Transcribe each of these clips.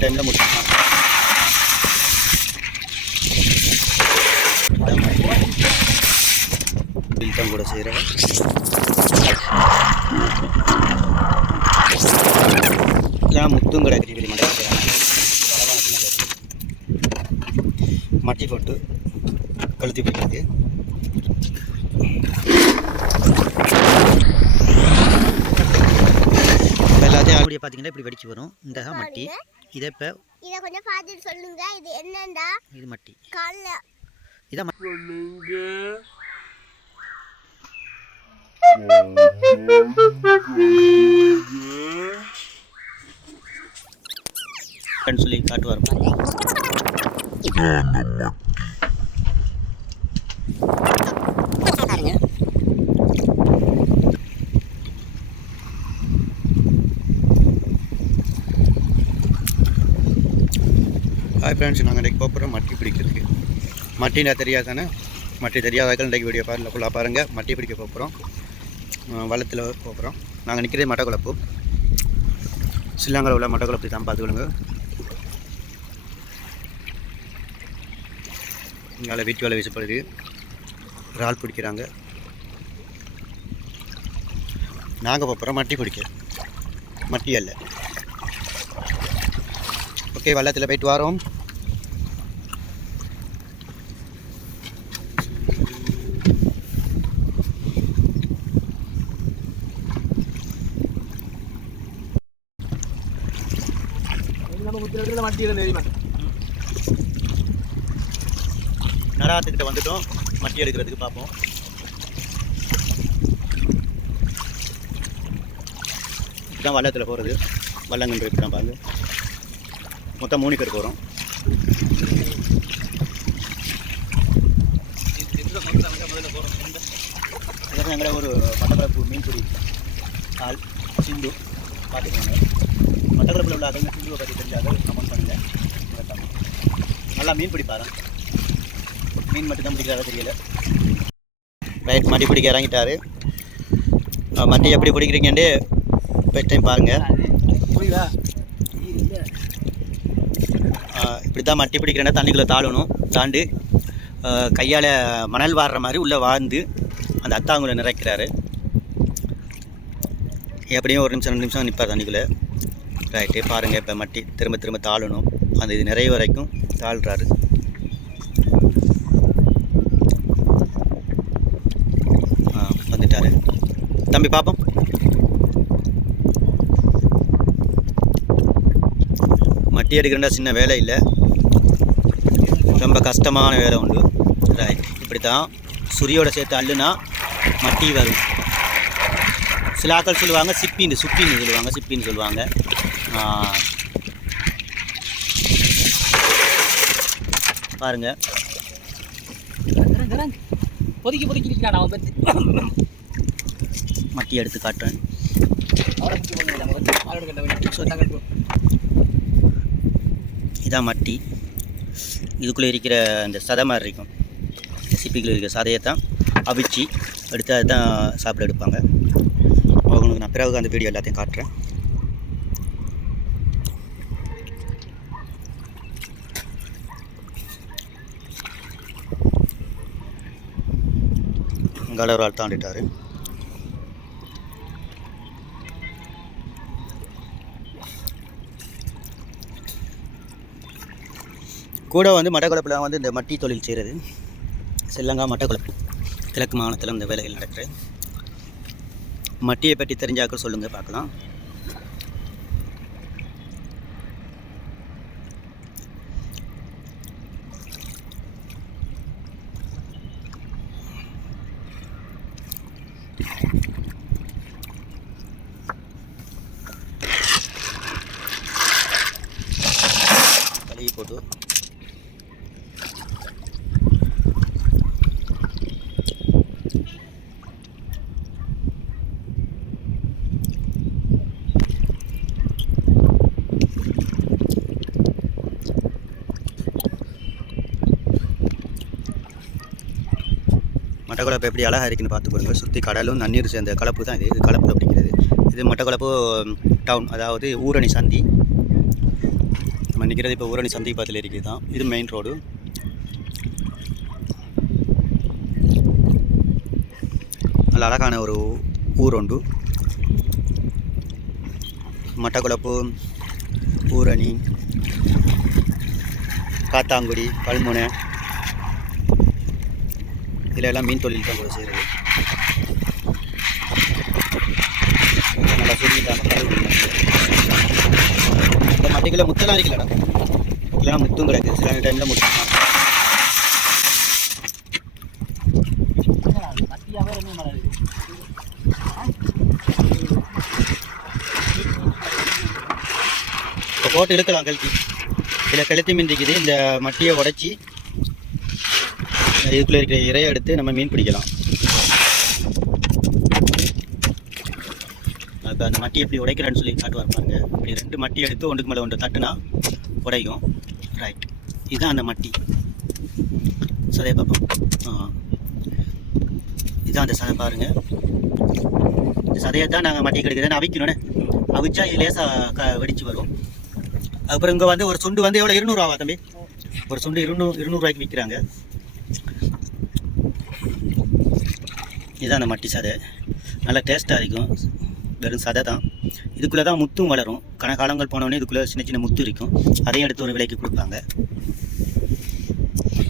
டைமில் முடிச்சுக்கலாம் பில்டம் கூட செய்கிறேன் இதான் முத்தும் கிடக்கு இப்படி மட்டி போட்டு கழுத்தி போயிருக்கு எல்லாத்தையும் அப்படியே பார்த்தீங்கன்னா இப்படி வெடிச்சு வரும். இந்த மட்டி. இதை இப்போ இதை கொஞ்சம் பார்த்துட்டு சொல்லுங்க. இது என்னண்டா? இது மட்டி. காலைல. ம- ன்னு சொல்லி காட்டுவார். ஹாய் ஃப்ரெண்ட்ஸ் நாங்கள் இன்றைக்கி போகிறோம் மட்டி பிடிக்கிறதுக்கு மட்டினா தெரியாதானே? மட்டி தெரியாதாக்கள் இன்றைக்கு வீடியோ பாருங்கள் ஃபுல்லாக பாருங்கள் மட்டி பிடிக்க போகிறோம் வளத்தில் போகிறோம் நாங்கள் நிற்கிறது மட்டக்குழப்பு சில்லாங்கல உள்ள மட்டக்குழப்பு தான் பார்த்துக்கொள்ளுங்க. இங்கால வீட்டு வேலை வீசப்படுது இறால் பிடிக்கிறாங்க. நாங்கள் போகிறோம் மட்டி பிடிக்க. மட்டி அல்ல. ஓகே வெள்ளத்தில் போயிட்டு வரோம். நடாத்துக்கிட்ட வந்துட்டோம் மட்டி எடுக்கிறதுக்கு பார்ப்போம் இதுதான் வள்ளத்தில் போகிறது வள்ளங்கன்று தான் பாருங்க மொத்தம் மூணு பேர் போகிறோம் இதெல்லாம் எங்களை ஒரு மட்டக்களப்பு மீன்பிடி ஆள் சிந்து பார்த்துக்கோங்க மட்டக்களப்பில் உள்ள அதுங்க சிந்துவை பற்றி தெரிஞ்சாத கமெண்ட் பண்ணுங்க. மறக்காம. நல்லா மீன் பிடிப்பாரு? மீன் மட்டும் தான் பிடிக்கிறாரா தெரியல. ரைட் மட்டி பிடிக்க இறங்கிட்டாரு. மட்டி எப்படி பிடிக்கிறீங்கன்னு ஃபஸ்ட் டைம் பாருங்கள் இப்படி தான் மட்டி பிடிக்கிறேன்னா தண்ணிக்குள்ளே தாழணும் தாண்டு கையால் மணல் வாடுற மாதிரி உள்ளே வாழ்ந்து அந்த அத்தாங்குள்ள நிறைக்கிறாரு. எப்படியும் ஒரு நிமிஷம் ரெண்டு நிமிஷம் நிற்பார் தண்ணிக்குள்ளே. ரைட்டு பாருங்கள் இப்போ மட்டி திரும்ப திரும்ப தாழணும் அந்த இது நிறைய வரைக்கும் தாழ்றாரு ஆ வந்துட்டாரு. தம்பி பார்ப்போம் மட்டி எடுக்கிறண்டா சின்ன வேலை இல்லை. ரொம்ப கஷ்டமான வேலை உண்டு. ரைட் இப்படி தான் சுரியோட சேர்த்து அள்ளுனா மட்டி வரும். சில ஆக்கள் சொல்லுவாங்க சிப்பின்னு சுப்பின்னு சொல்லுவாங்க சிப்பின்னு சொல்லுவாங்க. பாருங்க. பொதுக்கி பொதுக்கி நிற்கிறான் அவன் பற்றி மட்டி எடுத்து காட்டுறேன். இதான் மட்டி. இதுக்குள்ளே இருக்கிற அந்த சதை மாதிரி இருக்கும். சிப்பிக்குள்ளே இருக்கிற சதையை தான் அவிச்சு எடுத்து அதை தான் சாப்பிட எடுப்பாங்க. உங்களுக்கு நான் பிறகு அந்த வீடியோ எல்லாத்தையும் காட்டுறேன். இங்கால தாண்டிட்டார். ஆள் தாண்டிட்டாரு கூட வந்து மட்டக்குழப்பில் வந்து இந்த மட்டி தொழில் செய்கிறது. செல்லங்கா மட்டக்குழப்பு கிழக்கு மாநிலத்தில் இந்த வேலைகள் நடக்கிறது. மட்டியை பற்றி தெரிஞ்சாக்க சொல்லுங்கள் பார்க்கலாம் கழுவி போட்டு மட்டக்குழப்பு எப்படி அழகாக இருக்குன்னு பார்த்துக்கோங்க சுற்றி கடலும் நன்னீர் சேர்ந்த கலப்பு தான் இது. இது கலப்பு அப்படிங்கிறது. இது மட்டக்குழப்பு டவுன் அதாவது ஊரணி சந்தி. நிற்கிறது இப்போ ஊரணி சந்தி பக்கத்தில் இருக்குது தான். இது மெயின் ரோடு நல்ல அழகான ஒரு ஊர் உண்டு. மட்டக்குழப்பு ஊரணி காத்தாங்குடி கல்முனை இதில் எல்லாம் மீன் தொழில் தான் கூட செய்கிறது நல்லா சொல்லிட்டாங்க இந்த மட்டைக்குள்ள முத்தெல்லாம் இருக்குல்லடா இல்லைனா முத்தும் கிடக்கு சில டைமில் முத்து இப்போ போட்டு எடுக்கலாம் கழுத்தி இதில் கழுத்தி மிந்திக்குது இந்த மட்டியை உடைச்சி இதுக்குள்ளே இருக்கிற இறையை எடுத்து நம்ம மீன் பிடிக்கலாம். இப்போ அந்த மட்டி எப்படி உடைக்கிறேன்னு சொல்லி காட்டுவார் பாருங்க. இப்படி ரெண்டு மட்டி எடுத்து ஒன்றுக்கு மேலே ஒன்று தட்டுனா உடையும். ரைட் இதுதான் அந்த மட்டி. சதையை பார்ப்போம். இதுதான் அந்த சதை பாருங்க. இந்த சதையை தான் நாங்கள் மட்டி கிடைக்குதுன்னு அவிக்கணும்னே? அவிச்சா இது லேசாக க வெடிச்சு வரும். அப்புறம் இங்கே வந்து ஒரு சுண்டு வந்து எவ்வளோ இருநூறுவா தம்பி? ஒரு சுண்டு இருநூறு இருநூறுவாய்க்கு விற்கிறாங்க. இதுதான் அந்த மட்டி சதை. நல்லா டேஸ்ட்டாக இருக்கும். வெறும் சதை தான். இதுக்குள்ளே தான் முத்தும் வளரும். கணக்காலங்கள் போனோடனே இதுக்குள்ளே சின்ன சின்ன முத்து இருக்கும். அதையும் எடுத்து ஒரு விலைக்கு கொடுப்பாங்க.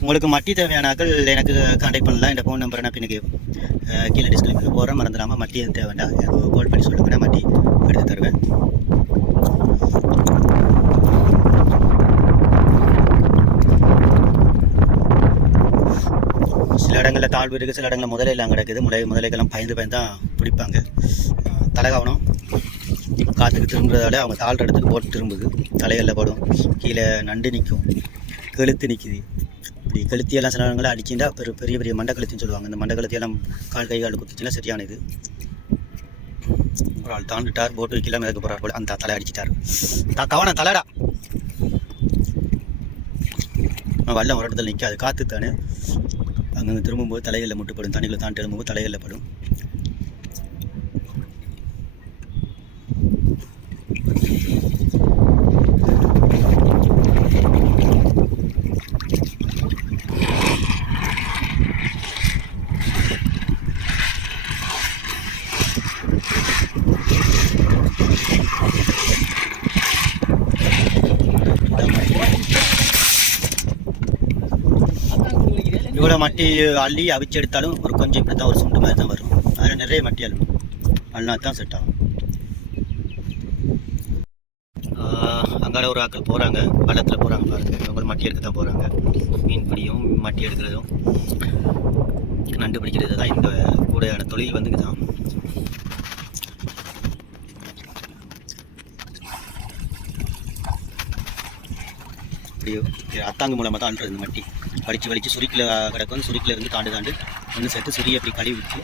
உங்களுக்கு மட்டி தேவையானாக்கள் எனக்கு கான்டாக்ட் பண்ணலாம். இந்த ஃபோன் நம்பரை நான் பின்னுக்கு கீழே டிஸ்கிரிப்ஷனில் போகிறேன் மறந்துடாமல் மட்டி எதுவும் தேவைண்டா? எனக்கு கால் பண்ணி சொல்லுங்கன்னா மட்டி எடுத்து தருவேன். சில இடங்களில் தாழ்வு இருக்குது சில இடங்களில் முதலை எல்லாம் கிடக்குது. முலை முதலைக்கெல்லாம் பயந்து பயந்து தான் பிடிப்பாங்க. தலைகவனம் காற்றுக்கு திரும்புறதால அவங்க தாழ்ற இடத்துக்கு போட்டு திரும்புது. தலைகளில் படும். கீழே நண்டு நிற்கும் கழுத்து நிற்குது இப்படி கழுத்தியெல்லாம் சில இடங்களில் அடிச்சுட்டா பெரிய பெரிய பெரிய மண்டை கழுத்தின்னு சொல்லுவாங்க. இந்த மண்டை கழுத்தியெல்லாம் கால் கை கால் குத்துச்சுன்னா சரியான இது. ஒரு ஆள் தாண்டுட்டார் போட்டு வைக்கலாம் மிதக்க போகிறார் போல. அந்த தலை அடிச்சிட்டார். தா கவனம் தலைடா. வல்ல ஒரு இடத்துல நிற்காது காற்று தானே. அங்கங்கே திரும்பும்போது தலைகளில் முட்டுப்படும். தண்ணிகளை தாண்டி எழும்பும்போது தலைகளில் படும். மட்டி அள்ளி அவிச்சு எடுத்தாலும் ஒரு கொஞ்சம் இப்படி தான் ஒரு சுண்டு மாதிரி தான் வரும். அதில் நிறைய மட்டி அழும் அள்ளினா தான் செட் ஆகும். அங்காட ஒரு ஆக்கள் போகிறாங்க பள்ளத்தில் போகிறாங்க பாருங்க. அவங்க மட்டி எடுக்க தான் போகிறாங்க மீன் பிடியும் மட்டி எடுக்கிறதும். நண்டு பிடிக்கிறது தான் இந்த கூடையான தொழில் வந்து தான் இப்படியோ அத்தாங்கு மூலமாக தான் அழுறது மட்டி. வலிச்சு வலிச்சு சுருக்கில் கிடக்கும் சுருக்கில் இருந்து தாண்டு தாண்டு ஒன்று சேர்த்து சுரிய அப்படி கழுவி விட்டு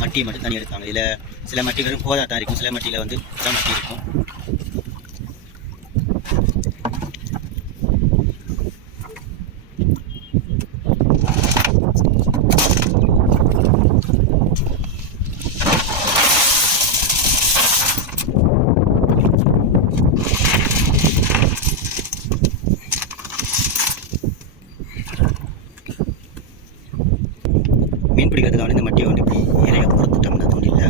மட்டியை மட்டும் தனி எடுத்தாங்க. இதில் சில மட்டி வெறும் போதா தான் இருக்கும். சில மட்டியில் வந்து மட்டி இருக்கும் மீன் பிடிக்கிறதுக்காக இந்த மட்டியை வந்து இப்படி இறைய பொறுத்துட்டோம்னா தூண்டில்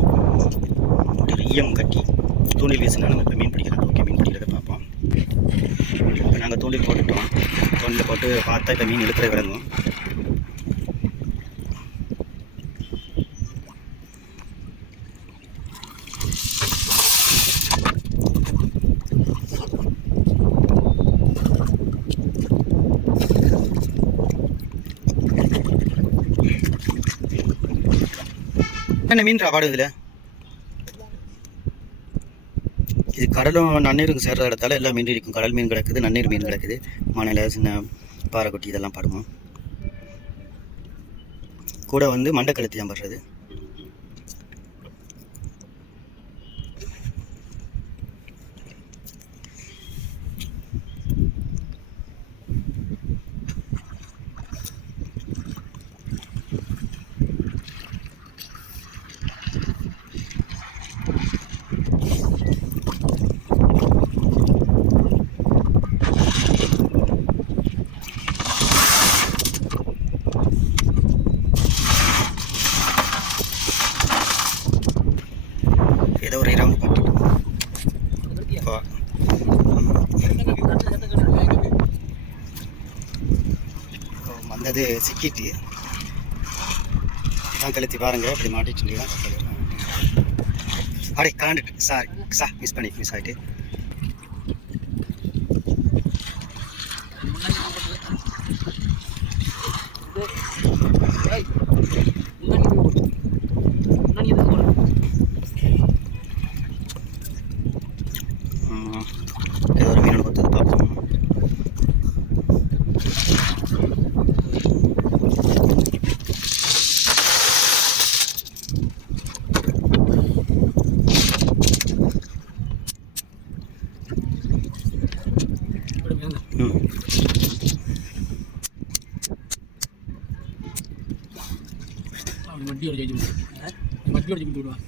இப்படி ஒரு ஈயம் கட்டி தூண்டில் வீசினா நம்ம இப்போ மீன் பிடிக்கிறது ஓகே மீன் பிடிக்கிறத பார்ப்போம் இப்போ நாங்கள் தூண்டில் போட்டுட்டோம் தூண்டில் போட்டு பார்த்தா இப்போ மீன் இழுக்கிற விடணும் என்ன மீன் பாடு இதில்? இது கடலும் நன்னீருக்கு சேர்ற இடத்தால எல்லா மீன் இருக்கும் கடல் மீன் கிடக்குது நன்னீர் மீன் கிடக்குது. மணல சின்ன பாறைக்குட்டி இதெல்லாம் படுமா கூட வந்து மண்டக்கழுத்தி பாடுறது? அது சிக்கிட்டு இதான் கழுத்தி பாருங்க இப்படி மாட்டிட்டு தான் அடே காண்டுட்டு சாரி சார் மிஸ் பண்ணி மிஸ் ஆகிட்டு ஏய் முன்னாடி போடு முன்னாடி எதுக்கு போடு ம், ஏதோ ஒரு மீன் கொடுத்தது பார்ப்போம் இப்படி மேல ம் அவன் வட்டி ஒரு ஜெயிச்சு கொடுத்துருவான் வட்டி ஒரு ஜெயிச்சு கொடுத்துருவான்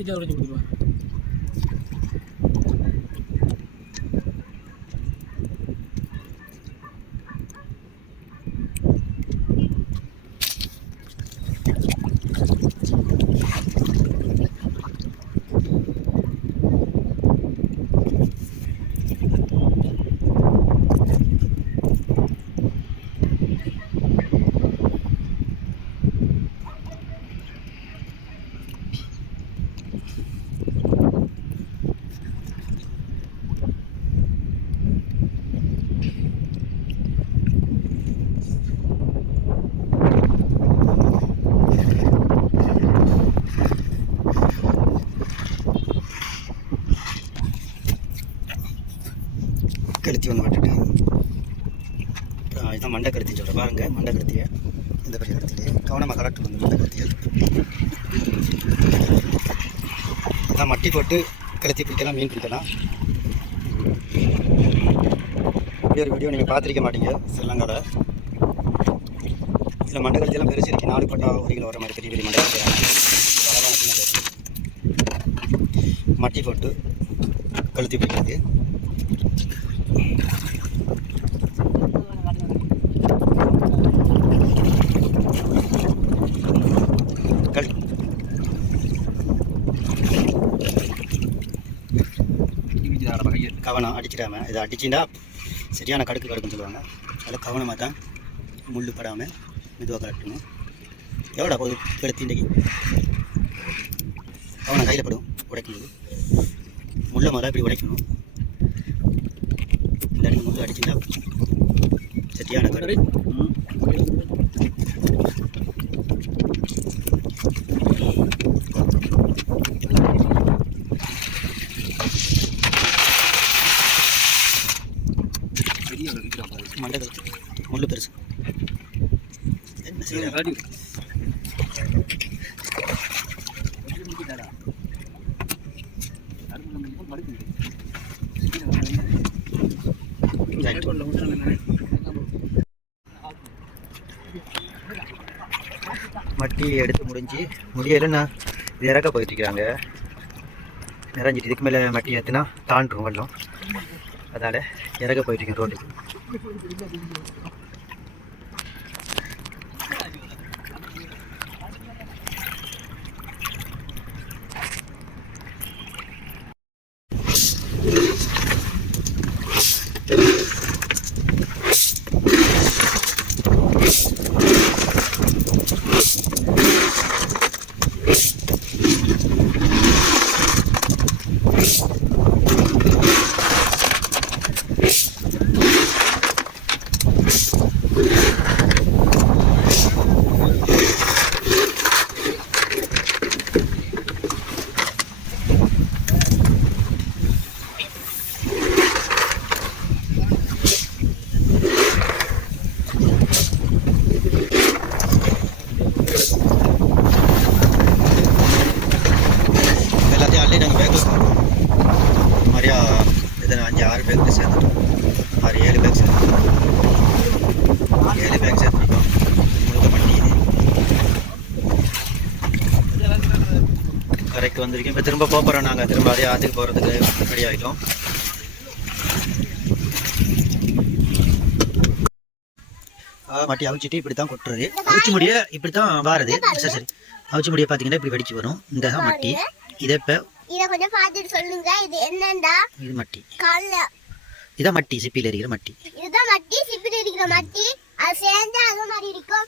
வட்டி சார் உடச்சு கொடுத்துருவான் கழுத்தி ஒன்று விட்டுட்டு அப்புறம் இதான் மண்டை கழுத்தி சொல்கிறேன் பாருங்க மண்டை கழுத்தியை இந்த படி கழுத்திட்டு கவனமாக கலட்டணும் அந்த மண்டை கழுத்தியை கத்தி மட்டி போட்டு கழுத்தி பிடிக்கலாம் மீன் பிடிக்கலாம். இப்படி ஒரு வீடியோ நீங்கள் பார்த்துருக்க மாட்டீங்க ஸ்ரீலங்காவில் இதில் மண்டகத்திலாம் பெருசு இருக்கு நாலு பட்டா ஒரு கிலோ வர மாதிரி பெரிய பெரிய மண்டகத்தில் மட்டி போட்டு கழுத்தி பிடிக்கிறது கல் கவனம் அடிச்சிடாம இதை அடிச்சுட்டா சரியான கடுக்கு கடுக்குன்னு சொல்லுவாங்க. அதில் கவனமாக தான் முள் படாமல் மெதுவாக கலட்டணும் எவ்வளோ போகுது? கெடுத்து இன்றைக்கி. கவனம் கையில் படும் உடைக்கும்போது. முள்ளை மரம் இப்படி உடைக்கணும். இந்த அடி முள் அடிச்சுட்டா சரியான கடுக்கு ம். மண்டை கழுத்து முள்ளு பெருசு என்ன மட்டி எடுத்து முடிஞ்சு முடியலைன்னா இறக்க போயிட்டு இருக்கிறாங்க நிறைஞ்சிட்டு இதுக்கு மேலே மட்டி ஏற்றுனா தாண்டும் வெள்ளம். அதனால் இறக்க போயிட்டு இருக்கேன் ரோட்டுக்கு. வந்திருக்கோம் இப்போ திரும்ப போக போகிறோம் நாங்கள் திரும்ப அதே ஆற்றுக்கு போகிறதுக்கு ரெடி ஆகிட்டோம் மட்டி அவிச்சிட்டு இப்படி தான் கொட்டுறது. அவிச்சு முடிய இப்படி தான் வாருது சரி சரி. அவிச்சு முடிய பார்த்தீங்கன்னா இப்படி வெடிச்சு வரும். இந்த தான் மட்டி. இதை இப்போ இத கொஞ்சம் பார்த்துட்டு சொல்லுங்க. இது என்னண்டா? இது மட்டி. கால்ல. இதான் மட்டி சிப்பியில் இருக்கிற மட்டி. இதுதான் மட்டி சிப்பிட்டு இருக்கிற மட்டி. அது சேர்ந்து அது மாதிரி இருக்கும்.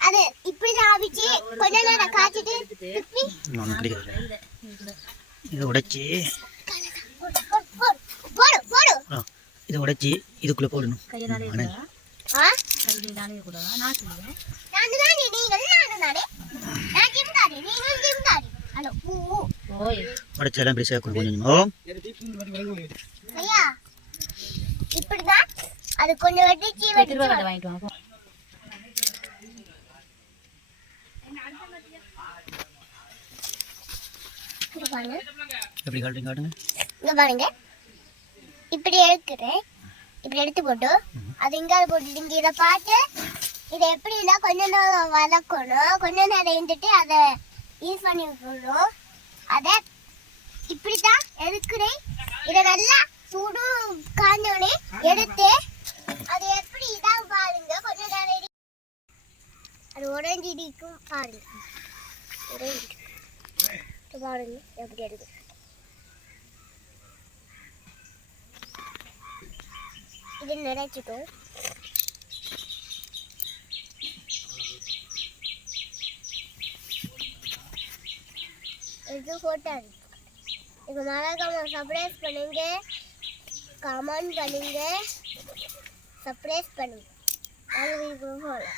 அது இப்படி தான் அவிச்சு கொஞ்ச நேரம் காய்ச்சிட்டு இதை உடைச்சி போடு, இதை உடைச்சி இதுக்குள்ளே போடணும். மணல் ஆ நான் தானே நீங்கள் நானும் தானே நான் ஜிம் தானே நீங்கள் ஜிம் தானே ஹலோ ஊ ஊ. உடைச்சி எல்லாம் இப்படி சேர்க்கணும் கொஞ்சம் இப்படிதான் அது கொஞ்சம் வெட்டிச்சு வெட்டிச்சு இங்க பாருங்க. எப்படி காட்டுறீங்க காட்டுங்க. இங்க பாருங்க. இப்படி எடுக்கிறேன் இப்படி எடுத்து போட்டு அது இங்க போட்டுட்டு இங்க இதை பார்த்து இதை எப்படின்னா கொஞ்ச நேரம் வதக்கணும். கொஞ்ச நேரம் இருந்துட்டு அதை யூஸ் பண்ணி விட்டுணும் அதை இப்படித்தான் எடுக்கிறேன். இதை நல்லா சுடு காஞ்சோடனே எடுத்து அது எப்படி இதாக பாருங்க. கொஞ்ச நேரம் அது உடஞ்சி இருக்கும் பாருங்க. இது பாருங்க எப்படி இருக்கு. இது நிறைச்சிட்டோம் இது ஃபோட்டோ இப்போ மறக்காம சர்ப்ரைஸ் பண்ணுங்க. கமெண்ட் பண்ணுங்க. சர்ப்ரைஸ் பண்ணுங்க. அது போகலாம்